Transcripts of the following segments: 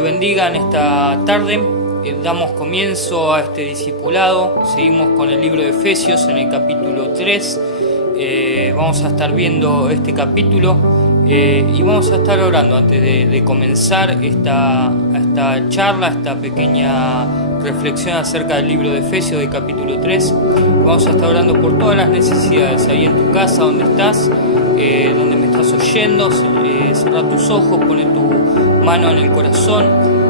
te bendiga en esta tarde. Damos comienzo a este discipulado. Seguimos con el libro de Efesios en el capítulo 3. Vamos a estar viendo este capítulo y vamos a estar orando antes de comenzar esta charla, esta pequeña reflexión acerca del libro de Efesios del capítulo 3. Vamos a estar orando por todas las necesidades ahí en tu casa, donde estás, donde me estás oyendo. Cerrá tus ojos, pone tu mano en el corazón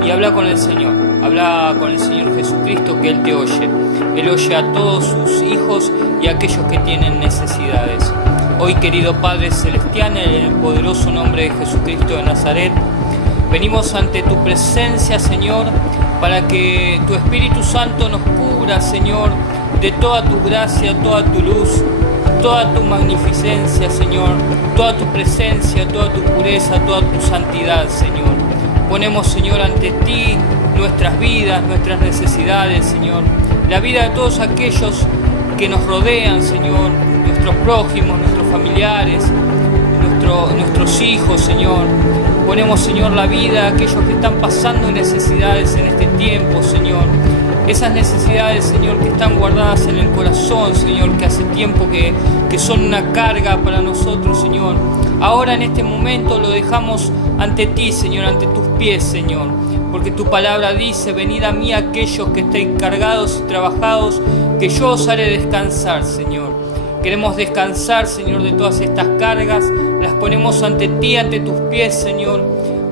y habla con el Señor. Habla con el Señor Jesucristo, que Él te oye. Él oye a todos sus hijos y a aquellos que tienen necesidades. Hoy, querido Padre Celestial, en el poderoso nombre de Jesucristo de Nazaret, venimos ante tu presencia, Señor, para que tu Espíritu Santo nos cubra, Señor, de toda tu gracia, toda tu luz, toda tu magnificencia, Señor, toda tu presencia, toda tu pureza, toda tu santidad, Señor. Ponemos, Señor, ante ti nuestras vidas, nuestras necesidades, Señor, la vida de todos aquellos que nos rodean, Señor, nuestros prójimos, nuestros familiares, nuestros hijos, Señor. Ponemos, Señor, la vida de aquellos que están pasando necesidades en este tiempo, Señor. Esas necesidades, Señor, que están guardadas en el corazón, Señor, que hace tiempo que son una carga para nosotros, Señor. Ahora en este momento lo dejamos ante ti, Señor, ante tus pies, Señor. Porque tu palabra dice: venid a mí aquellos que estéis cargados y trabajados, que yo os haré descansar, Señor. Queremos descansar, Señor, de todas estas cargas. Las ponemos ante ti, ante tus pies, Señor,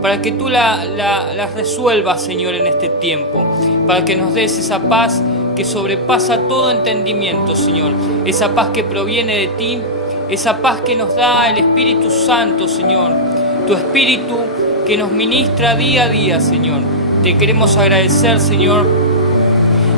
para que tú las resuelvas, Señor, en este tiempo. Para que nos des esa paz que sobrepasa todo entendimiento, Señor. Esa paz que proviene de ti, esa paz que nos da el Espíritu Santo, Señor. Tu Espíritu que nos ministra día a día, Señor. Te queremos agradecer, Señor,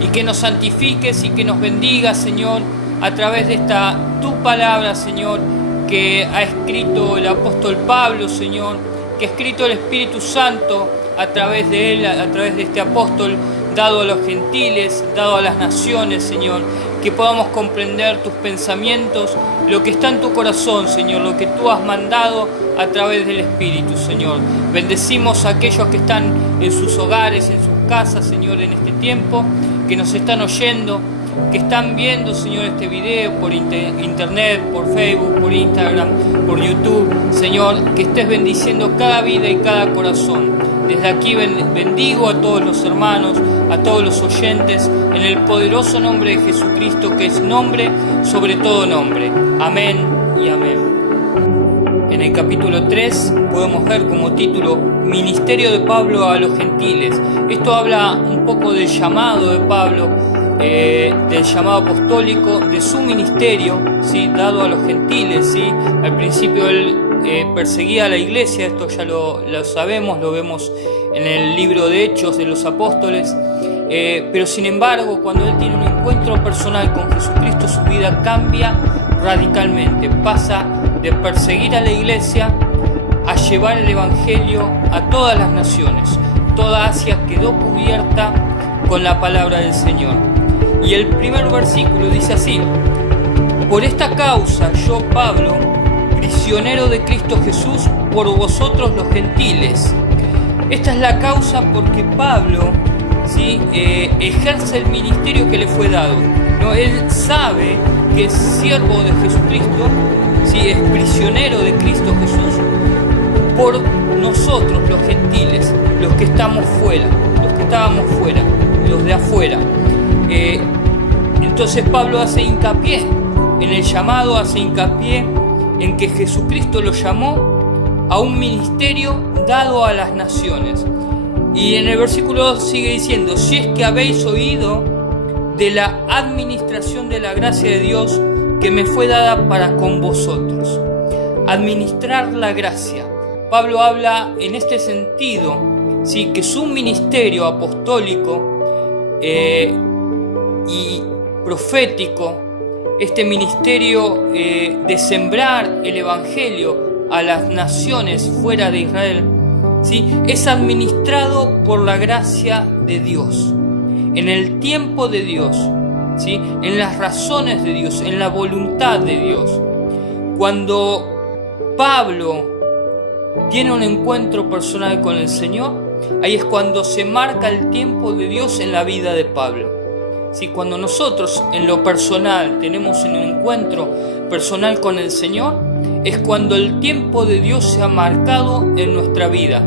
y que nos santifiques y que nos bendigas, Señor, a través de esta tu palabra, Señor, que ha escrito el apóstol Pablo, Señor, que ha escrito el Espíritu Santo a través de él, a través de este apóstol, dado a los gentiles, dado a las naciones, Señor, que podamos comprender tus pensamientos, lo que está en tu corazón, Señor, lo que tú has mandado a través del Espíritu, Señor. Bendecimos a aquellos que están en sus hogares, en sus casas, Señor, en este tiempo, que nos están oyendo, que están viendo, Señor, este video por internet, por Facebook, por Instagram, por YouTube. Señor, que estés bendiciendo cada vida y cada corazón. Desde aquí bendigo a todos los hermanos, a todos los oyentes, en el poderoso nombre de Jesucristo, que es nombre sobre todo nombre. Amén y amén. En el capítulo 3 podemos ver como título Ministerio de Pablo a los gentiles. Esto habla un poco del llamado de Pablo, del llamado apostólico, de su ministerio, ¿sí?, dado a los gentiles, ¿sí? Al principio él perseguía a la iglesia, esto ya lo sabemos, lo vemos en el libro de Hechos de los Apóstoles, pero sin embargo, cuando él tiene un encuentro personal con Jesucristo, su vida cambia radicalmente. Pasa de perseguir a la iglesia a llevar el evangelio a todas las naciones. Toda Asia quedó cubierta con la palabra del Señor. Y el primer versículo dice así: por esta causa yo, Pablo, prisionero de Cristo Jesús, por vosotros los gentiles. Esta es la causa porque Pablo, ¿sí?, ejerce el ministerio que le fue dado, ¿no? Él sabe que es siervo de Jesucristo, ¿sí?, es prisionero de Cristo Jesús por nosotros los gentiles, los que estamos fuera, los que estábamos fuera, los de afuera. Entonces Pablo hace hincapié en el llamado, hace hincapié en que Jesucristo lo llamó a un ministerio dado a las naciones. Y en el versículo 2 sigue diciendo: si es que habéis oído de la administración de la gracia de Dios que me fue dada para con vosotros. Administrar la gracia. Pablo habla en este sentido, ¿sí?, que su ministerio apostólico y profético, este ministerio de sembrar el evangelio a las naciones fuera de Israel, ¿sí?, es administrado por la gracia de Dios, en el tiempo de Dios, ¿sí?, en las razones de Dios, en la voluntad de Dios. Cuando Pablo tiene un encuentro personal con el Señor, Ahí es cuando se marca el tiempo de Dios en la vida de Pablo. ¿Sí? Cuando nosotros en lo personal tenemos un encuentro personal con el Señor, es cuando el tiempo de Dios se ha marcado en nuestra vida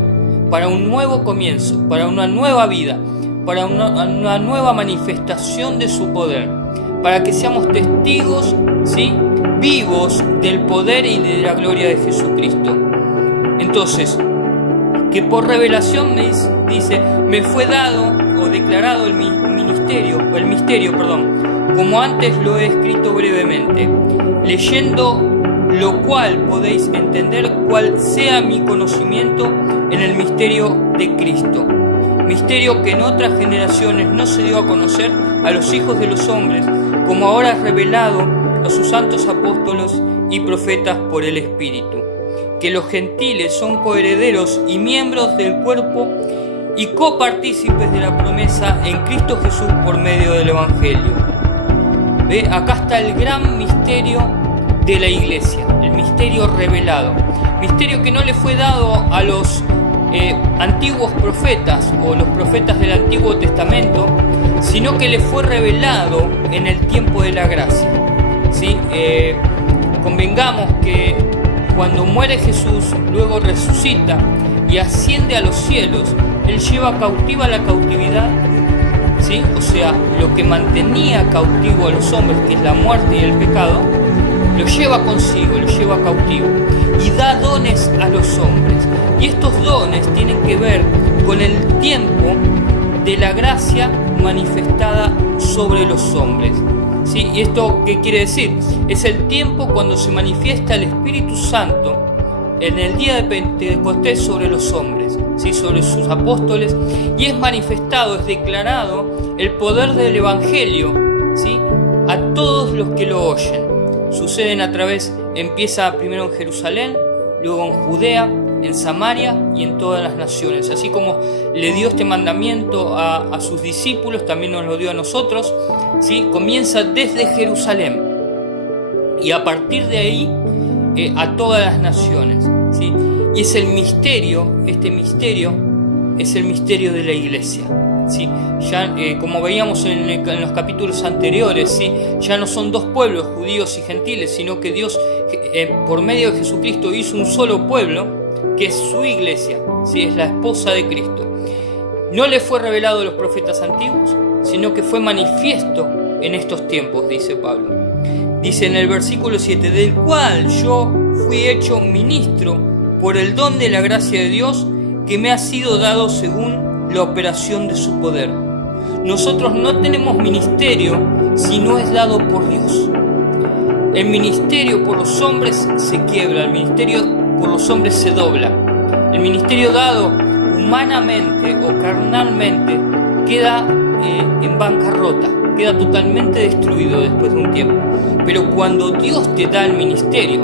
para un nuevo comienzo, para una nueva vida, para una nueva manifestación de su poder, para que seamos testigos, ¿sí?, vivos del poder y de la gloria de Jesucristo. Entonces, que por revelación me fue dado o declarado el misterio, como antes lo he escrito brevemente, leyendo lo cual podéis entender cuál sea mi conocimiento en el misterio de Cristo. Misterio que en otras generaciones no se dio a conocer a los hijos de los hombres, como ahora es revelado a sus santos apóstolos y profetas por el Espíritu, que los gentiles son coherederos y miembros del cuerpo y copartícipes de la promesa en Cristo Jesús por medio del Evangelio. ¿Ve? Acá está el gran misterio de la iglesia, el misterio revelado, misterio que no le fue dado a los antiguos profetas o los profetas del Antiguo Testamento, sino que le fue revelado en el tiempo de la gracia. ¿Sí? Convengamos que cuando muere Jesús, luego resucita y asciende a los cielos, Él lleva cautiva la cautividad, ¿sí? O sea, lo que mantenía cautivo a los hombres, que es la muerte y el pecado, lo lleva consigo, lo lleva cautivo y da dones a los hombres. Y estos dones tienen que ver con el tiempo de la gracia manifestada sobre los hombres. ¿Sí? ¿Y esto qué quiere decir? Es el tiempo cuando se manifiesta el Espíritu Santo en el día de Pentecostés sobre los hombres, ¿sí? Sobre sus apóstoles, y es manifestado, es declarado el poder del Evangelio, ¿sí?, a todos los que lo oyen. Suceden empieza primero en Jerusalén, luego en Judea, en Samaria y en todas las naciones. Así como le dio este mandamiento a sus discípulos, también nos lo dio a nosotros, ¿sí? Comienza desde Jerusalén y a partir de ahí a todas las naciones, ¿sí? Y es el misterio, este misterio es el misterio de la iglesia, ¿sí? Ya como veíamos en los capítulos anteriores, ¿sí?, ya no son dos pueblos, judíos y gentiles, sino que Dios por medio de Jesucristo hizo un solo pueblo, que es su iglesia, ¿sí? Es la esposa de Cristo. No le fue revelado a los profetas antiguos, sino que fue manifiesto en estos tiempos, dice Pablo. Dice en el versículo 7, del cual yo fui hecho ministro por el don de la gracia de Dios que me ha sido dado según la operación de su poder. Nosotros no tenemos ministerio si no es dado por Dios. El ministerio por los hombres se quiebra, el ministerio por los hombres se dobla. El ministerio dado humanamente o carnalmente queda en bancarrota, queda totalmente destruido después de un tiempo. Pero cuando Dios te da el ministerio,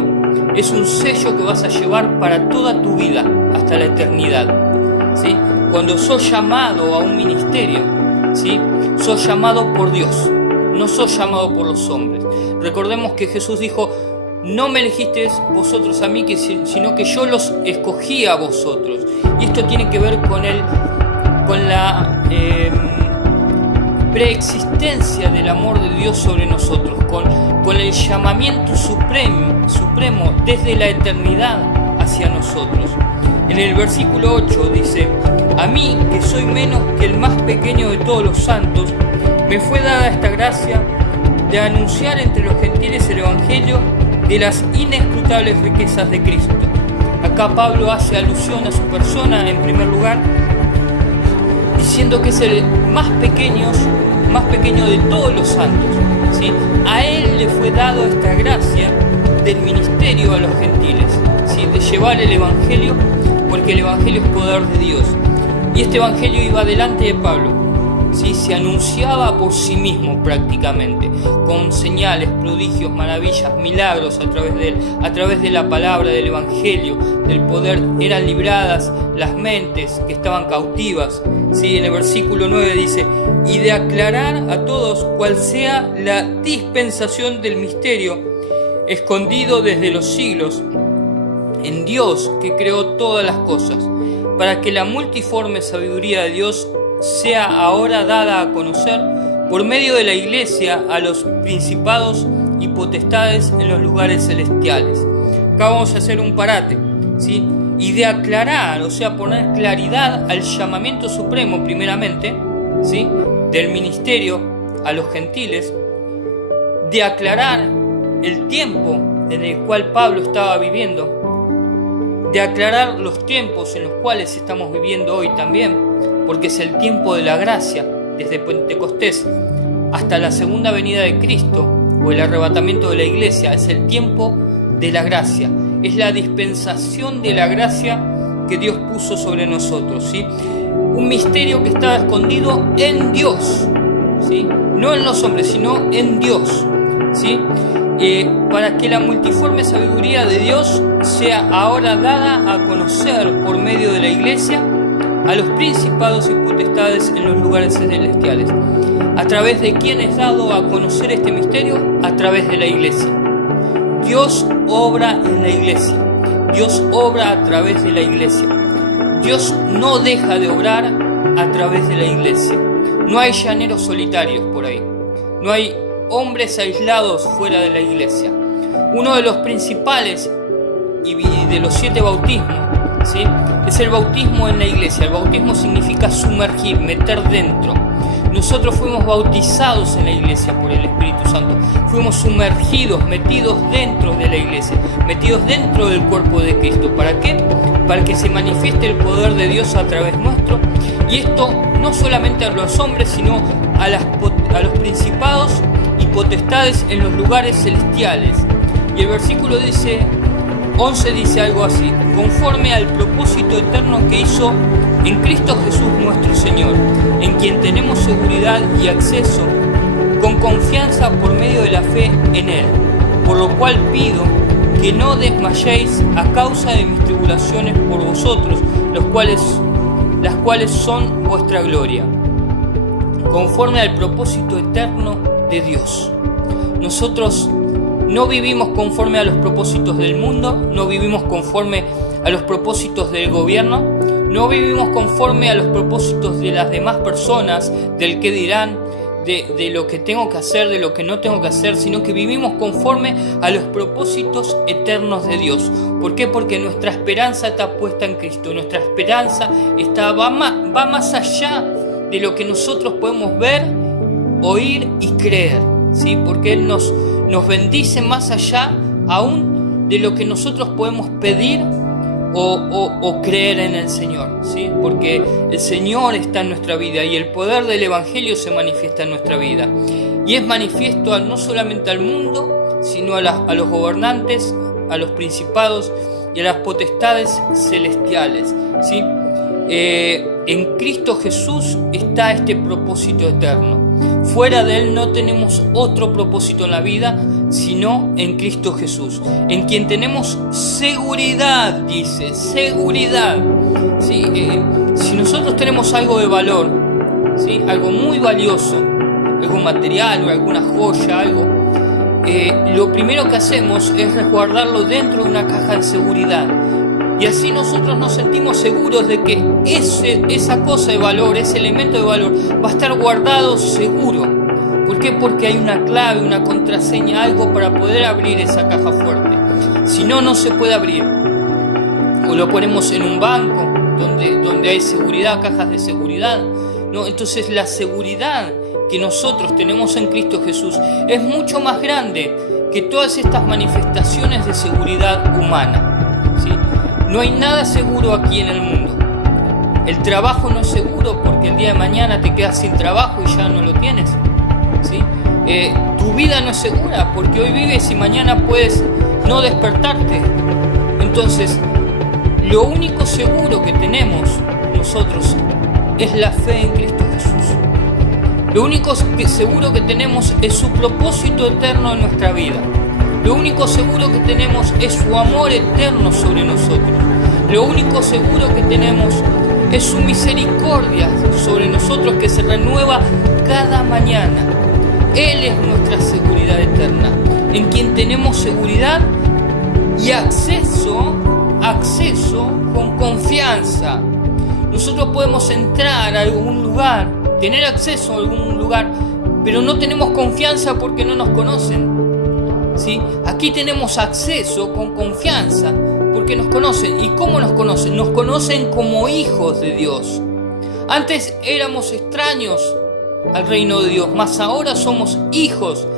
es un sello que vas a llevar para toda tu vida, hasta la eternidad, ¿sí? Cuando sos llamado a un ministerio, ¿sí?, sos llamado por Dios, no sos llamado por los hombres. Recordemos que Jesús dijo: no me elegisteis vosotros a mí, sino que yo los escogí a vosotros. Y esto tiene que ver con la preexistencia del amor de Dios sobre nosotros, con el llamamiento supremo desde la eternidad hacia nosotros. En el versículo 8 dice: a mí, que soy menos que el más pequeño de todos los santos, me fue dada esta gracia de anunciar entre los gentiles el Evangelio de las inescrutables riquezas de Cristo. Acá Pablo hace alusión a su persona en primer lugar, diciendo que es el más pequeño de todos los santos, ¿sí? A él le fue dado esta gracia del ministerio a los gentiles, ¿sí?, de llevar el Evangelio, porque el Evangelio es poder de Dios. Y este Evangelio iba delante de Pablo, ¿sí? Se anunciaba por sí mismo prácticamente, con señales, prodigios, maravillas, milagros a través de él, a través de la palabra, del Evangelio, del poder. Eran libradas las mentes que estaban cautivas, ¿sí? En el versículo 9 dice: y de aclarar a todos cuál sea la dispensación del misterio escondido desde los siglos en Dios, que creó todas las cosas, para que la multiforme sabiduría de Dios sea ahora dada a conocer por medio de la Iglesia a los principados y potestades en los lugares celestiales. Acá vamos a hacer un parate, ¿sí? Y de aclarar, o sea, poner claridad al llamamiento supremo primeramente, ¿sí?, del ministerio a los gentiles, de aclarar el tiempo en el cual Pablo estaba viviendo, de aclarar los tiempos en los cuales estamos viviendo hoy también, porque es el tiempo de la gracia, desde Pentecostés hasta la segunda venida de Cristo o el arrebatamiento de la iglesia. Es el tiempo de la gracia, es la dispensación de la gracia que Dios puso sobre nosotros, ¿sí? Un misterio que estaba escondido en Dios, ¿sí? No en los hombres, sino en Dios, ¿sí? Para que la multiforme sabiduría de Dios sea ahora dada a conocer por medio de la iglesia a los principados y potestades en los lugares celestiales. ¿A través de quién es dado a conocer este misterio? A través de la iglesia. Dios obra en la iglesia. Dios obra a través de la iglesia. Dios no deja de obrar a través de la iglesia. No hay llaneros solitarios por ahí. No hay hombres aislados fuera de la iglesia. Uno de los principales y de los 7 bautismos, ¿sí?, es el bautismo en la iglesia. El bautismo significa sumergir, meter dentro. Nosotros fuimos bautizados en la iglesia por el Espíritu Santo. Fuimos sumergidos, metidos dentro de la iglesia, metidos dentro del cuerpo de Cristo. ¿Para qué? Para que se manifieste el poder de Dios a través nuestro. Y esto no solamente a los hombres, sino a los principados y potestades en los lugares celestiales. Y el versículo 11 dice algo así: conforme al propósito eterno que hizo en Cristo Jesús nuestro Señor, en quien tenemos seguridad y acceso con confianza por medio de la fe en Él. Por lo cual pido que no desmayéis a causa de mis tribulaciones por vosotros, las cuales son vuestra gloria, conforme al propósito eterno de Dios. Nosotros no vivimos conforme a los propósitos del mundo, no vivimos conforme a los propósitos del gobierno, no vivimos conforme a los propósitos de las demás personas, del qué dirán, de lo que tengo que hacer, de lo que no tengo que hacer, sino que vivimos conforme a los propósitos eternos de Dios. ¿Por qué? Porque nuestra esperanza está puesta en Cristo. Nuestra esperanza va más allá de lo que nosotros podemos ver, oír y creer, ¿sí? Porque Él nos bendice más allá aún de lo que nosotros podemos pedir o creer en el Señor, ¿sí? Porque el Señor está en nuestra vida y el poder del Evangelio se manifiesta en nuestra vida. Y es manifiesto no solamente al mundo, sino a los gobernantes, a los principados y a las potestades celestiales, ¿sí? En Cristo Jesús está este propósito eterno. Fuera de Él no tenemos otro propósito en la vida, sino en Cristo Jesús, en quien tenemos seguridad, dice, seguridad. ¿Sí? Si nosotros tenemos algo de valor, ¿sí?, algo muy valioso, algo material o alguna joya, algo, lo primero que hacemos es resguardarlo dentro de una caja de seguridad. Y así nosotros nos sentimos seguros de que esa cosa de valor, ese elemento de valor, va a estar guardado seguro. ¿Por qué? Porque hay una clave, una contraseña, algo para poder abrir esa caja fuerte. Si no, no se puede abrir. O lo ponemos en un banco donde hay seguridad, cajas de seguridad, ¿no? Entonces la seguridad que nosotros tenemos en Cristo Jesús es mucho más grande que todas estas manifestaciones de seguridad humana, ¿sí? No hay nada seguro aquí en el mundo. El trabajo no es seguro porque el día de mañana te quedas sin trabajo y ya no lo tienes, ¿sí? Tu vida no es segura porque hoy vives y mañana puedes no despertarte. Entonces, lo único seguro que tenemos nosotros es la fe en Cristo Jesús. Lo único seguro que tenemos es su propósito eterno en nuestra vida. Lo único seguro que tenemos es su amor eterno sobre nosotros. Lo único seguro que tenemos es su misericordia sobre nosotros que se renueva cada mañana. Él es nuestra seguridad eterna, en quien tenemos seguridad y acceso con confianza. Nosotros podemos entrar a algún lugar, tener acceso a algún lugar, pero no tenemos confianza porque no nos conocen, ¿sí? Aquí tenemos acceso con confianza porque nos conocen. ¿Y cómo nos conocen? Nos conocen como hijos de Dios. Antes éramos extraños al reino de Dios, mas ahora somos hijos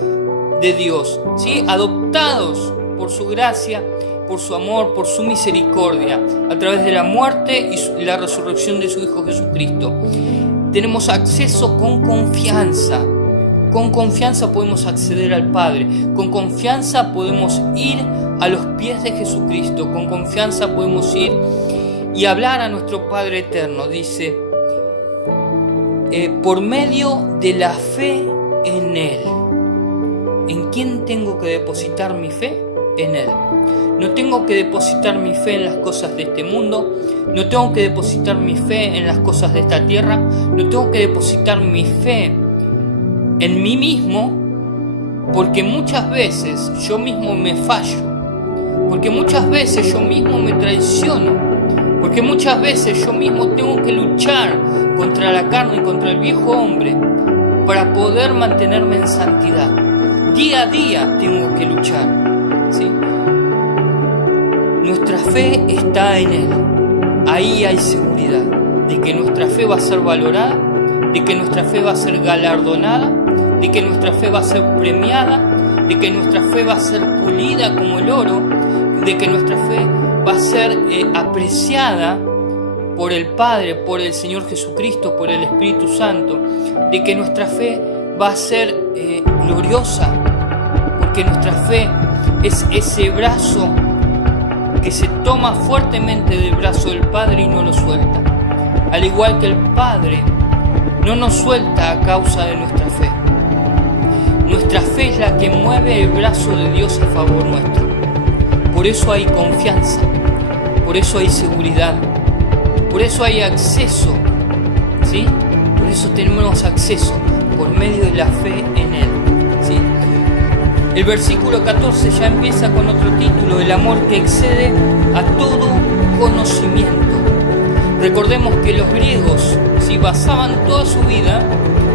de Dios, ¿sí? Adoptados por su gracia, por su amor, por su misericordia, a través de la muerte y la resurrección de su Hijo Jesucristo. Tenemos acceso con confianza. Con confianza podemos acceder al Padre. Con confianza podemos ir a los pies de Jesucristo. Con confianza podemos ir y hablar a nuestro Padre eterno. Dice, por medio de la fe en Él. ¿En quién tengo que depositar mi fe? En Él. No tengo que depositar mi fe en las cosas de este mundo. No tengo que depositar mi fe en las cosas de esta tierra. No tengo que depositar mi fe en mí mismo, porque muchas veces yo mismo me fallo, porque muchas veces yo mismo me traiciono, porque muchas veces yo mismo tengo que luchar contra la carne y contra el viejo hombre para poder mantenerme en santidad. Día a día tengo que luchar, ¿sí? Nuestra fe está en Él. Ahí hay seguridad de que nuestra fe va a ser valorada, de que nuestra fe va a ser galardonada, de que nuestra fe va a ser premiada, de que nuestra fe va a ser pulida como el oro, de que nuestra fe va a ser apreciada por el Padre, por el Señor Jesucristo, por el Espíritu Santo, de que nuestra fe va a ser gloriosa, porque nuestra fe es ese brazo que se toma fuertemente del brazo del Padre y no lo suelta, al igual que el Padre no nos suelta a causa de nuestra fe. Nuestra fe es la que mueve el brazo de Dios a favor nuestro. Por eso hay confianza, por eso hay seguridad, por eso hay acceso, ¿sí? Por eso tenemos acceso por medio de la fe en Él, ¿sí? El versículo 14 ya empieza con otro título, el amor que excede a todo conocimiento. Recordemos que los griegos, ¿sí?, basaban toda su vida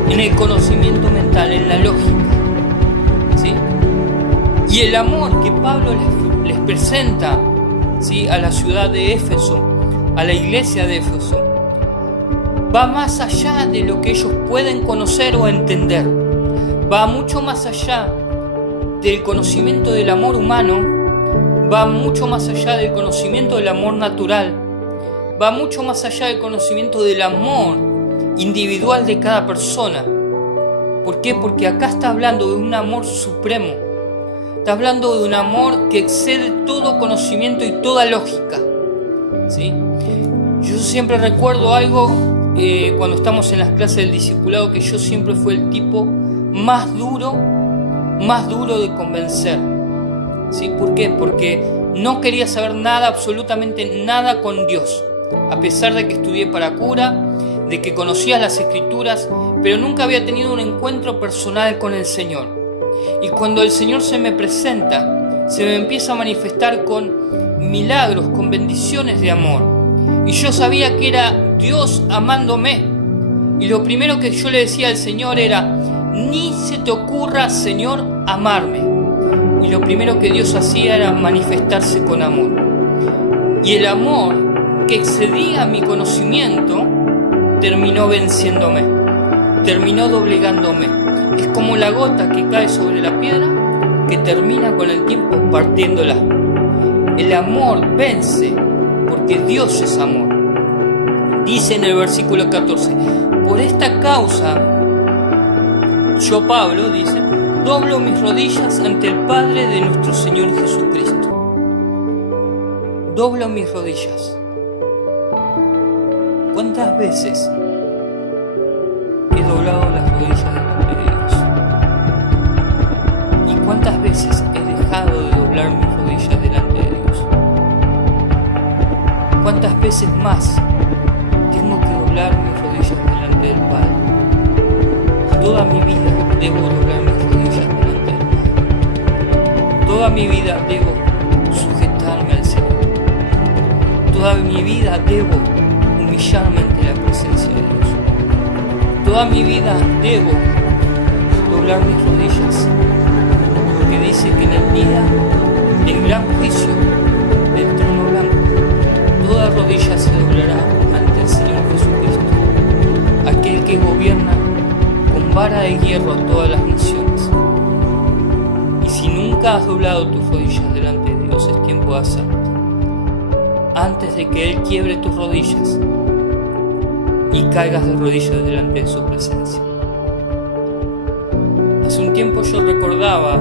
en el conocimiento mental, en la lógica, ¿sí? Y el amor que Pablo les presenta, ¿sí?, a la ciudad de Éfeso, a la iglesia de Éfeso, va más allá de lo que ellos pueden conocer o entender. Va mucho más allá del conocimiento del amor humano, va mucho más allá del conocimiento del amor natural, va mucho más allá del conocimiento del amor individual de cada persona. ¿Por qué? Porque acá está hablando de un amor supremo. Está hablando de un amor que excede todo conocimiento y toda lógica, ¿sí? Yo siempre recuerdo algo cuando estamos en las clases del discipulado, que yo siempre fui el tipo más duro de convencer, ¿sí? ¿Por qué? Porque no quería saber nada, absolutamente nada con Dios. A pesar de que estudié para cura, de que conocía las Escrituras, pero nunca había tenido un encuentro personal con el Señor. Y cuando el Señor se me presenta, se me empieza a manifestar con milagros, con bendiciones de amor. Y yo sabía que era Dios amándome. Y lo primero que yo le decía al Señor era, ni se te ocurra, Señor, amarme. Y lo primero que Dios hacía era manifestarse con amor. Y el amor que excedía mi conocimiento terminó venciéndome, terminó doblegándome. Es como la gota que cae sobre la piedra, que termina con el tiempo partiéndola. El amor vence porque Dios es amor. Dice en el versículo 14, por esta causa, yo, Pablo, dice, doblo mis rodillas ante el Padre de nuestro Señor Jesucristo. Doblo mis rodillas. ¿Cuántas veces he doblado las rodillas delante de Dios? ¿Y cuántas veces he dejado de doblar mis rodillas delante de Dios? ¿Cuántas veces más tengo que doblar mis rodillas delante del Padre? Toda mi vida debo doblar mis rodillas delante del Padre. Toda mi vida debo sujetarme al Señor. Toda mi vida debo humillarme ante presencia de Dios. Toda mi vida debo doblar mis rodillas, porque dice que en el día del gran juicio del trono blanco, toda rodilla se doblará ante el Señor Jesucristo, aquel que gobierna con vara de hierro a todas las naciones. Y si nunca has doblado tus rodillas delante de Dios, es tiempo de hacerlo, antes de que Él quiebre tus rodillas y caigas de rodillas delante de su presencia. Hace un tiempo yo recordaba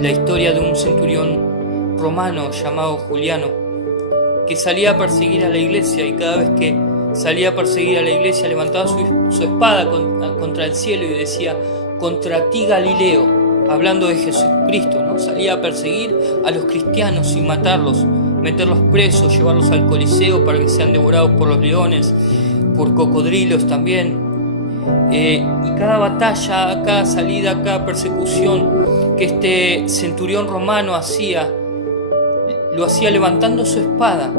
la historia de un centurión romano llamado Juliano, que salía a perseguir a la iglesia, y cada vez que salía a perseguir a la iglesia levantaba su espada contra el cielo y decía: contra ti, Galileo, hablando de Jesucristo, ¿no? Salía a perseguir a los cristianos y matarlos, meterlos presos, llevarlos al Coliseo para que sean devorados por los leones, por cocodrilos también. Y cada batalla, cada salida, cada persecución que este centurión romano hacía, lo hacía levantando su espada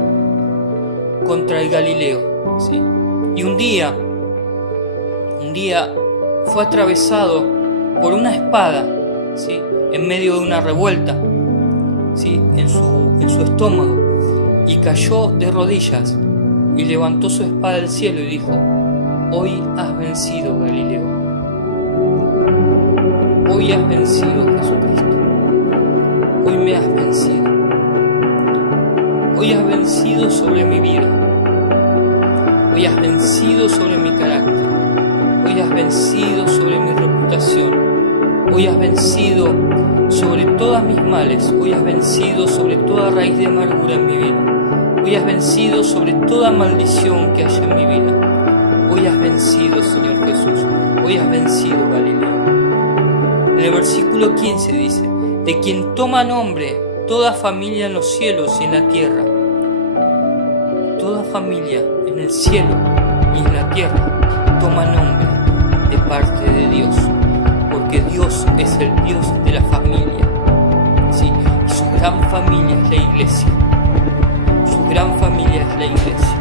contra el Galileo, ¿sí? Y un día fue atravesado por una espada, ¿sí? En medio de una revuelta, ¿sí? en su estómago, y cayó de rodillas y levantó su espada al cielo y dijo: hoy has vencido, Galileo. Hoy has vencido, Jesucristo. Hoy me has vencido. Hoy has vencido sobre mi vida. Hoy has vencido sobre mi carácter. Hoy has vencido sobre mi reputación. Hoy has vencido sobre todas mis males. Hoy has vencido sobre toda raíz de amargura en mi vida. Hoy has vencido sobre toda maldición que haya en mi vida. Hoy has vencido, Señor Jesús. Hoy has vencido, Galileo. En el versículo 15 dice: de quien toma nombre toda familia en los cielos y en la tierra. Toda familia en el cielo y en la tierra toma nombre de parte de Dios, porque Dios es el Dios de la familia, ¿sí? Y su gran familia es la iglesia. Su gran familia es la iglesia.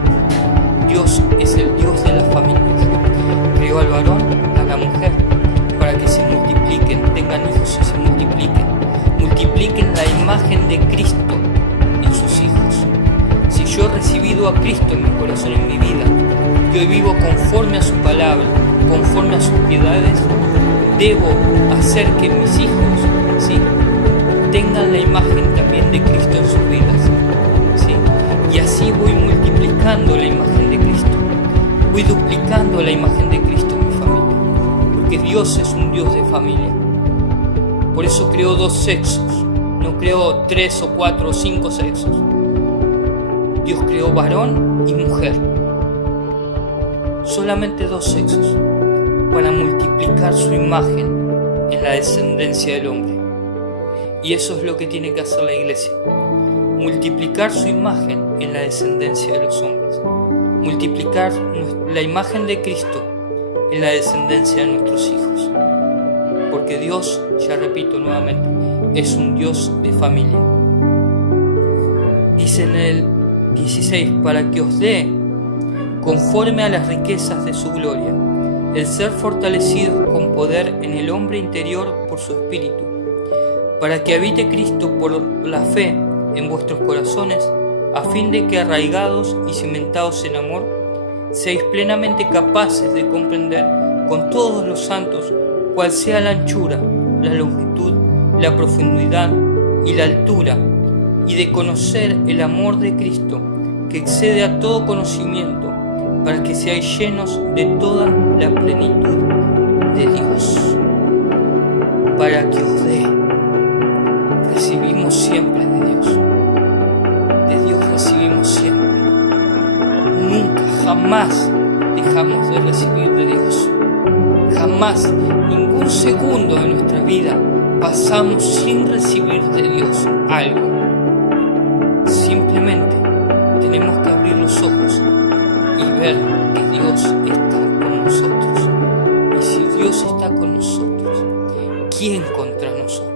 Dios es el Dios de las familias. Creó al varón, a la mujer, para que se multipliquen, tengan hijos y se multipliquen. Multipliquen la imagen de Cristo en sus hijos. Si yo he recibido a Cristo en mi corazón, en mi vida, y hoy vivo conforme a su palabra, conforme a sus piedades, debo hacer que mis hijos, ¿sí?, tengan la imagen también de Cristo en sus vidas, ¿sí? Y así voy multiplicando la imagen de Cristo. Voy duplicando la imagen de Cristo en mi familia, porque Dios es un Dios de familia. Por eso creó 2 sexos, no creó 3 o 4 o 5 sexos. Dios creó varón y mujer, solamente 2 sexos, para multiplicar su imagen en la descendencia del hombre. Y eso es lo que tiene que hacer la iglesia: multiplicar su imagen en la descendencia de los hombres, multiplicar la imagen de Cristo en la descendencia de nuestros hijos, porque Dios, ya repito nuevamente, es un Dios de familia. Dice en el 16: para que os dé, conforme a las riquezas de su gloria, el ser fortalecidos con poder en el hombre interior por su espíritu, para que habite Cristo por la fe en vuestros corazones, a fin de que, arraigados y cimentados en amor, seáis plenamente capaces de comprender con todos los santos cuál sea la anchura, la longitud, la profundidad y la altura, y de conocer el amor de Cristo, que excede a todo conocimiento, para que seáis llenos de toda la plenitud de Dios. Para que os dé. Recibimos siempre de Dios. De Dios recibimos siempre. Nunca, jamás dejamos de recibir de Dios. Jamás, ningún segundo de nuestra vida pasamos sin recibir de Dios algo. Simplemente tenemos que abrir los ojos y ver que Dios está con nosotros. Y si Dios está con nosotros, ¿quién contra nosotros?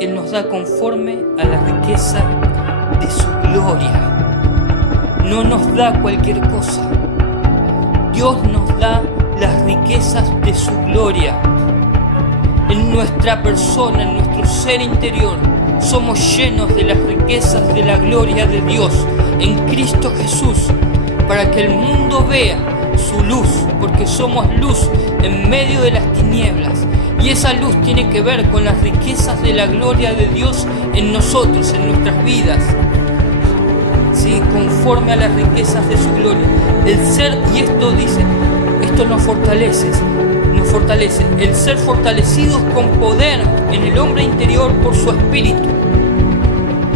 Él nos da conforme a la riqueza de su gloria. no nos da cualquier cosa. Dios nos da las riquezas de su gloria. En nuestra persona, en nuestro ser interior, somos llenos de las riquezas de la gloria de Dios en Cristo Jesús, para que el mundo vea su luz, porque somos luz en medio de las tinieblas. Y esa luz tiene que ver con las riquezas de la gloria de Dios en nosotros, en nuestras vidas. Sí, conforme a las riquezas de su gloria. El ser, y esto dice, esto nos fortalece, el ser fortalecidos con poder en el hombre interior por su espíritu.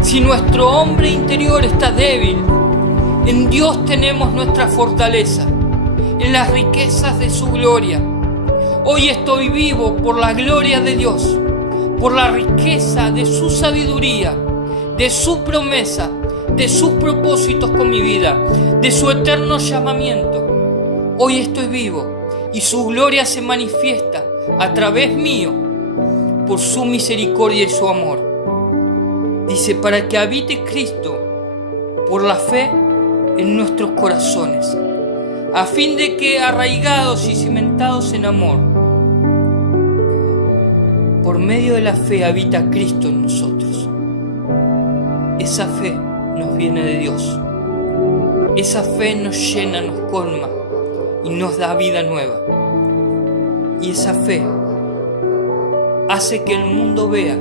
Si nuestro hombre interior está débil, en Dios tenemos nuestra fortaleza, en las riquezas de su gloria. Hoy estoy vivo por la gloria de Dios, por la riqueza de su sabiduría, de su promesa, de sus propósitos con mi vida, de su eterno llamamiento. Hoy estoy vivo y su gloria se manifiesta a través mío por su misericordia y su amor. Dice, para que habite Cristo por la fe en nuestros corazones, a fin de que, arraigados y cimentados en amor, por medio de la fe habita Cristo en nosotros. Esa fe nos viene de Dios. Esa fe nos llena, nos colma y nos da vida nueva. Y esa fe hace que el mundo vea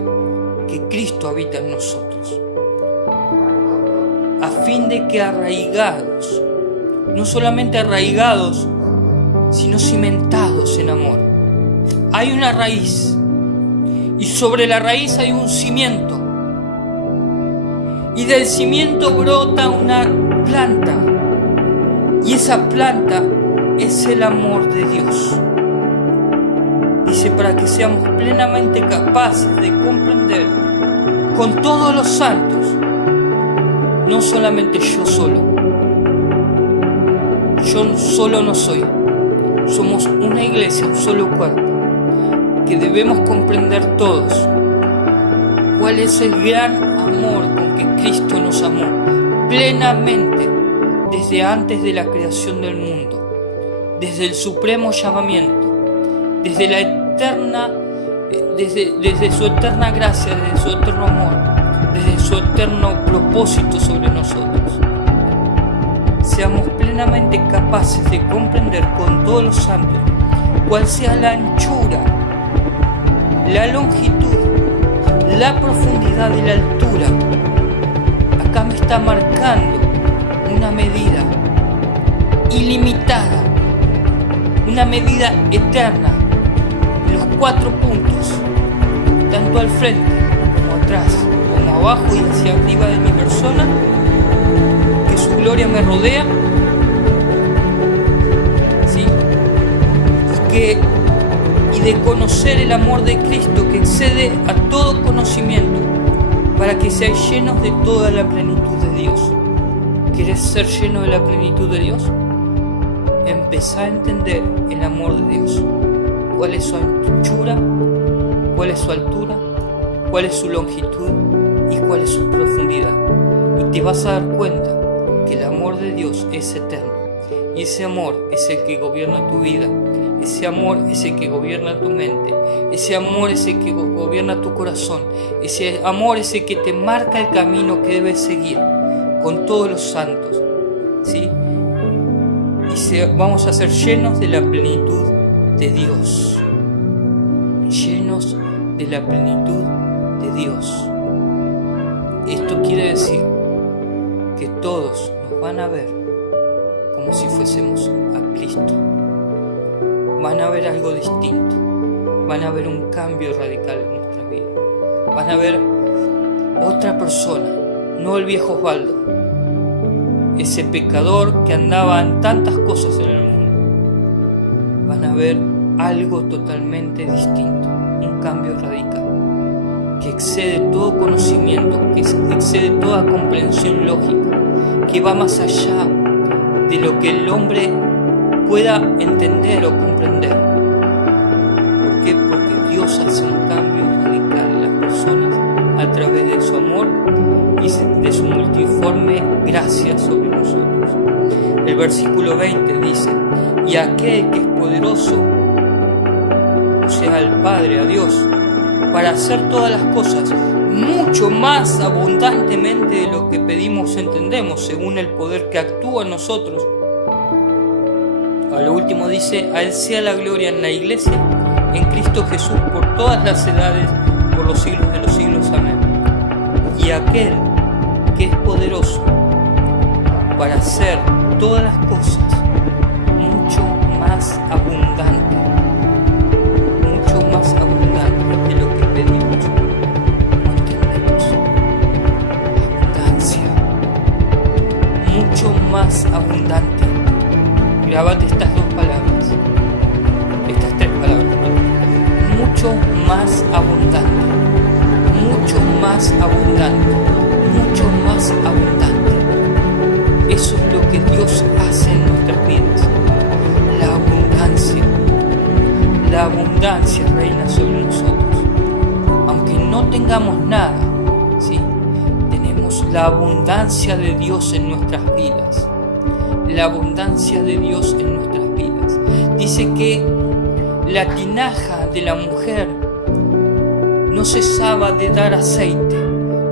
que Cristo habita en nosotros. A fin de que arraigados, no solamente arraigados, sino cimentados en amor. Hay una raíz y sobre la raíz hay un cimiento. Y del cimiento brota una planta. Y esa planta es el amor de Dios. Dice, para que seamos plenamente capaces de comprender con todos los santos, no solamente yo solo. Yo solo no soy. Somos una iglesia, un solo cuerpo, que debemos comprender todos cuál es el gran amor con que Cristo nos amó plenamente desde antes de la creación del mundo, desde el supremo llamamiento, desde la eterna, desde su eterna gracia, desde su eterno amor, desde su eterno propósito sobre nosotros. Seamos plenamente capaces de comprender con todos los santos cuál sea la anchura, la longitud, la profundidad y la altura. Acá me está marcando una medida ilimitada, una medida eterna. Los 4 puntos, tanto al frente como atrás, como abajo y hacia arriba de mi persona, que su gloria me rodea, ¿sí? Y de conocer el amor de Cristo que excede a todo conocimiento, para que seáis llenos de toda la plenitud de Dios. ¿Querés ser lleno de la plenitud de Dios? Empezá a entender el amor de Dios. ¿Cuál es su anchura? ¿Cuál es su altura? ¿Cuál es su longitud? ¿Y cuál es su profundidad? Y te vas a dar cuenta que el amor de Dios es eterno. Y ese amor es el que gobierna tu vida. Ese amor es el que gobierna tu mente. Ese amor es el que gobierna tu corazón. Ese amor es el que te marca el camino que debes seguir con todos los santos, ¿sí? Y vamos a ser llenos de la plenitud de Dios. Llenos de la plenitud de Dios. Esto quiere decir que todos nos van a ver como si fuésemos a Cristo. Van a ver algo distinto. Van a ver un cambio radical en nuestra vida. Van a ver otra persona, no el viejo Osvaldo, ese pecador que andaba en tantas cosas en el mundo. Van a ver algo totalmente distinto, un cambio radical, que excede todo conocimiento, que excede toda comprensión lógica, que va más allá de lo que el hombre pueda entender o comprender. ¿Por qué? Porque Dios hace un cambio radical en las personas a través de su amor y de su multiforme gracia sobre nosotros. versículo 20 dice: y aquel que es poderoso, o sea, el Padre, a Dios, para hacer todas las cosas mucho más abundantemente de lo que pedimos o entendemos, según el poder que actúa en nosotros. A lo último dice: a Él sea la gloria en la iglesia, en Cristo Jesús, por todas las edades, por los siglos de los siglos. Amén. Y aquel que es poderoso para hacer todas las cosas mucho más abundante de lo que pedimos o entendemos. Abundancia, mucho más abundante. Grabate estas dos palabras, estas tres palabras: mucho más abundante, mucho más abundante, mucho más abundante. Eso es lo que Dios hace en nuestras vidas. La abundancia reina sobre nosotros. Aunque no tengamos nada, ¿sí?, tenemos la abundancia de Dios en nuestras vidas. La abundancia de Dios en nuestras vidas. Dice que la tinaja de la mujer no cesaba de dar aceite,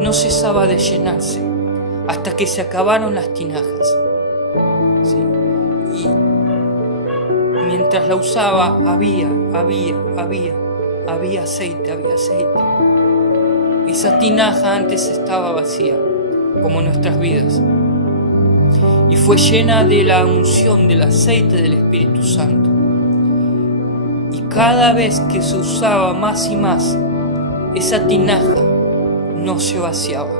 no cesaba de llenarse, hasta que se acabaron las tinajas, ¿sí? Y mientras la usaba, había aceite, Esa tinaja antes estaba vacía, como nuestras vidas, y fue llena de la unción, del aceite del Espíritu Santo. Y cada vez que se usaba más y más, esa tinaja no se vaciaba.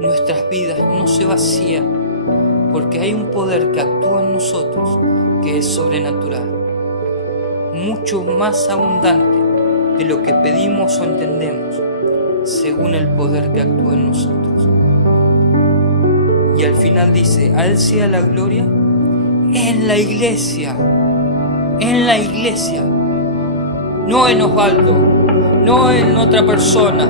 Nuestras vidas no se vacían, porque hay un poder que actúa en nosotros que es sobrenatural, mucho más abundante de lo que pedimos o entendemos, según el poder que actúa en nosotros. Y al final dice: a Él sea la gloria en la iglesia, no en Osvaldo, no en otra persona,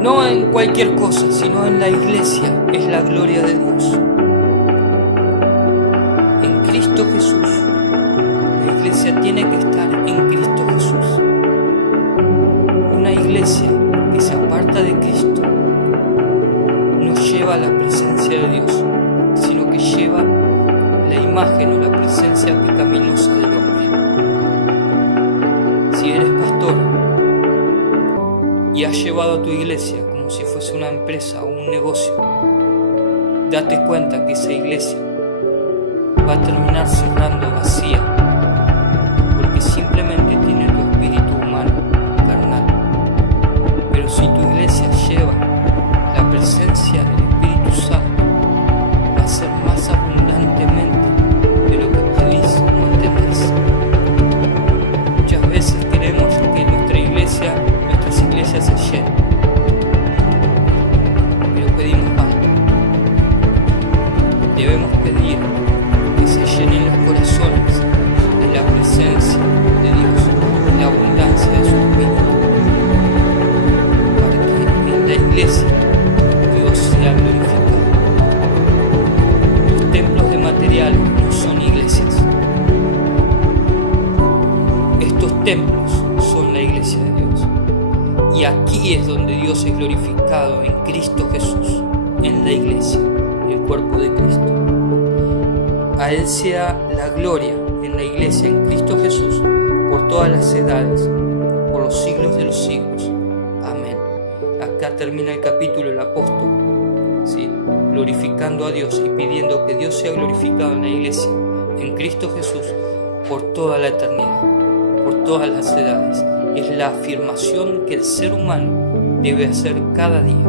no en cualquier cosa, sino en la iglesia es la gloria de Dios. En Cristo Jesús. La iglesia tiene que estar en Cristo Jesús. Una iglesia que se aparta de Cristo no lleva la presencia de Dios, sino que lleva la imagen o la presencia pecaminosa del hombre. Si eres pastor y has llevado a tu iglesia como si fuese una empresa o un negocio, date cuenta que esa iglesia va a terminar cerrando vacía, porque simplemente tiene tu espíritu humano, carnal. Pero si tu iglesia lleva la presencia del Espíritu Santo, va a ser más abundantemente de lo que pedís o entendés. Muchas veces queremos que nuestras iglesias se llenen, pero pedimos mal. Debemos pedir que se llenen los corazones de la presencia de Dios, la abundancia de su Espíritu, para que en la iglesia Dios sea glorificado. Los templos de materiales no son iglesias. Estos templos son la iglesia de Dios. Y aquí es donde Dios es glorificado, en Cristo Jesús, en la iglesia, el cuerpo de Cristo. A Él sea la gloria en la iglesia, en Cristo Jesús, por todas las edades, por los siglos de los siglos. Amén. Acá termina el capítulo el apóstol, ¿sí?, glorificando a Dios y pidiendo que Dios sea glorificado en la iglesia, en Cristo Jesús, por toda la eternidad, por todas las edades. Es la afirmación que el ser humano debe hacer cada día.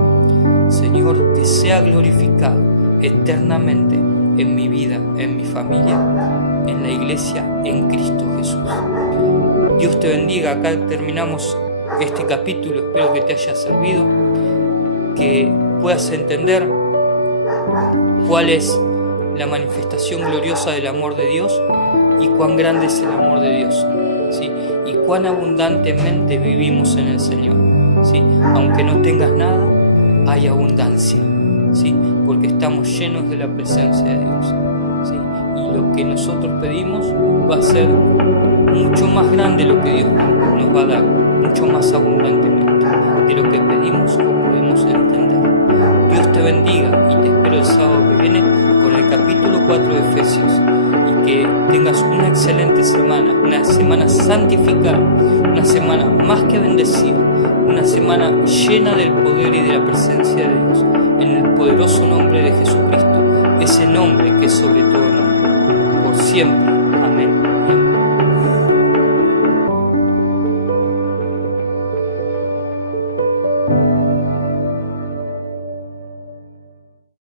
Señor, que sea glorificado eternamente en mi vida, en mi familia, en la iglesia, en Cristo Jesús. Dios te bendiga. Acá terminamos este capítulo. Espero que te haya servido, que puedas entender cuál es la manifestación gloriosa del amor de Dios y cuán grande es el amor de Dios, ¿sí?, y cuán abundantemente vivimos en el Señor, ¿sí? Aunque no tengas nada, hay abundancia, ¿sí? Porque estamos llenos de la presencia de Dios, ¿sí? Y lo que nosotros pedimos va a ser mucho más grande lo que Dios nos va a dar, mucho más abundantemente de lo que pedimos o podemos entender. Dios te bendiga y te espero el sábado que viene con el capítulo 4 de Efesios, y que tengas una excelente semana, una semana santificada, una semana más que bendecida, una semana llena del poder y de la presencia de Dios, en el poderoso nombre de Jesucristo, ese nombre que es sobre todo nombre, por siempre.